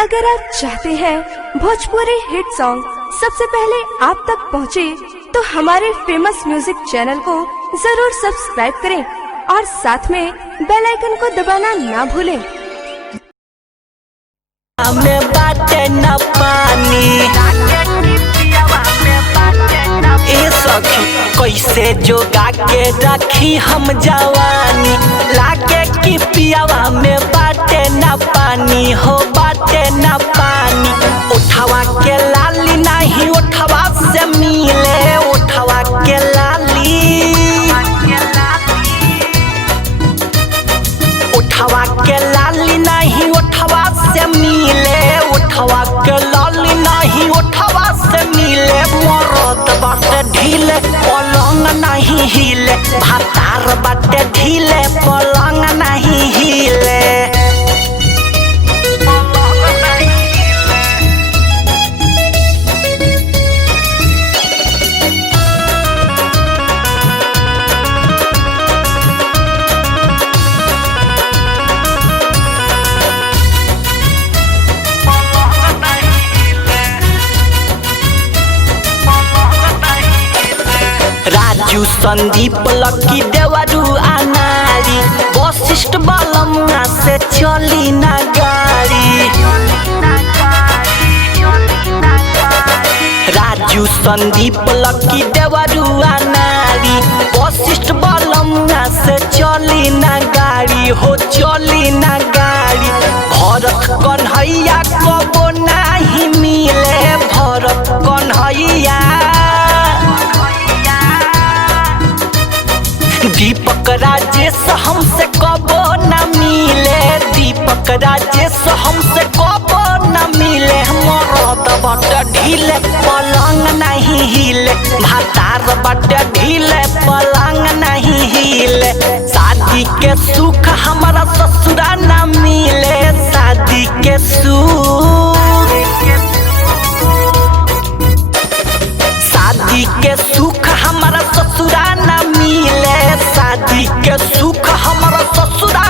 अगर आप चाहते हैं भोजपुरी हिट सॉन्ग सबसे पहले आप तक पहुंचे, तो हमारे फेमस म्यूजिक चैनल को जरूर सब्सक्राइब करें और साथ में बेल आइकन को दबाना ना भूलें। हमें बाटे न पानी ए सखी कैसे जोगा के रखी हम जवानी, लागे कि पियावा में बाटे न पानी हो बाटे न पानी। उठवा के लाली नहीं उठवा से मिले, उठवा के लाली उठवा के लाली नहीं उठवा से मिले, उठवा के लाली नहीं उठवा से मिले। मरद बाटे ढीले पलंग नहीं हिले, भातार बाटे ढीले पलंग नहीं हिले। राजू संदीप लकी देवरू अनारी, वशिष्ठ बलमुआ से चली ना गाड़ी। राजू संदीप लकी देवरू अनारी, वशिष्ठ बलमुआ से चली ना गाड़ी हो चली ना गाड़ी। भरत कन्हैया कबो नहीं मिले, भरत कन्हैया दीपक राजेश हमसे कबो न मिले, दीपक राजेश हमसे कबो न मिले। मरद बाटे ढीले पलंग नहीं हिले, भातार बाटे ढीले पलंग नहीं हिले। शादी के सुख हमारा ससुरा न मिले, शादी के सुख शादी के सुख हमारा ससुरा न मिले, शादी के सुख हमारा ससुरा